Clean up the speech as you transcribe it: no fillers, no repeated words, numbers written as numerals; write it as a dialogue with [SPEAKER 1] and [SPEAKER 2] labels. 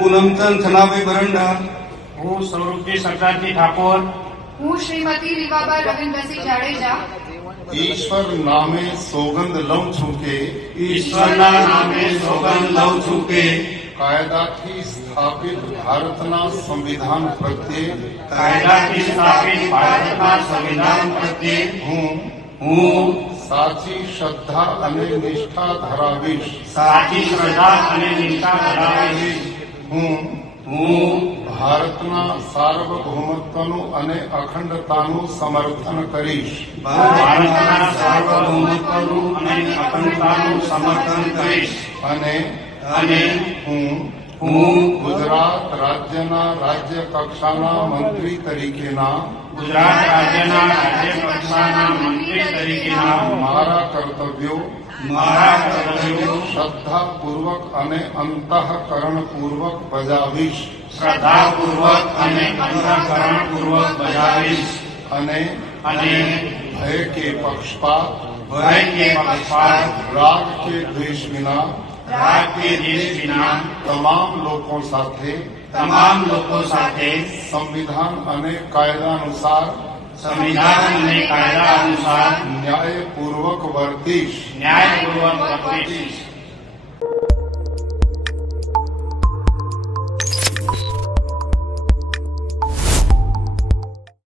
[SPEAKER 1] પૂનમચંદ થનાભાઈ બરંડા,
[SPEAKER 2] હું સ્વરૂપજી સરદારજી ઠાકોર,
[SPEAKER 3] હું શ્રીમતી રીવાબા રવિન્દ્રસિંહ જાડેજા
[SPEAKER 4] ईश्वर नामे सोगंद लઉં છું કે
[SPEAKER 1] ઈશ્વરના નામે સોગંદ લઉં છું કે
[SPEAKER 4] કાયદાથી સ્થાપિત ભારતના સંવિધાન પ્રત્યે
[SPEAKER 1] કાયદાથી સ્થાપિત ભારતના સંવિધાન પ્રત્યે હું
[SPEAKER 4] સાચી શ્રદ્ધા અને નિષ્ઠા ધરાવીશ.
[SPEAKER 1] સાચી શ્રદ્ધા અને નિષ્ઠા ધરાવીશ. હું
[SPEAKER 4] ભારતના સાર્વભૌમત્વનું અને અખંડતાનું સમર્થન કરીશ.
[SPEAKER 1] ભારતના સાર્વભૌમત્વનું અને અખંડતાનું સમર્થન કરીશ.
[SPEAKER 4] અને હું ગુજરાત રાજ્યના રાજ્ય કક્ષાના મંત્રી તરીકેના
[SPEAKER 1] ગુજરાત રાજ્યના રાજ્ય કક્ષાના મંત્રી તરીકેના
[SPEAKER 4] મારા કર્તવ્યો શ્રદ્ધાપૂર્વક અને અંતઃકરણપૂર્વક બજાવીશ.
[SPEAKER 1] શ્રદ્ધાપૂર્વક અને અંતઃકરણપૂર્વક બજાવીશ.
[SPEAKER 4] અને ભય કે પક્ષપાત રાગ કે દ્વેષ વિના તમામ લોકો સાથે સંવિધાન અને કાયદા અનુસાર ન્યાયપૂર્વક વર્તીશ.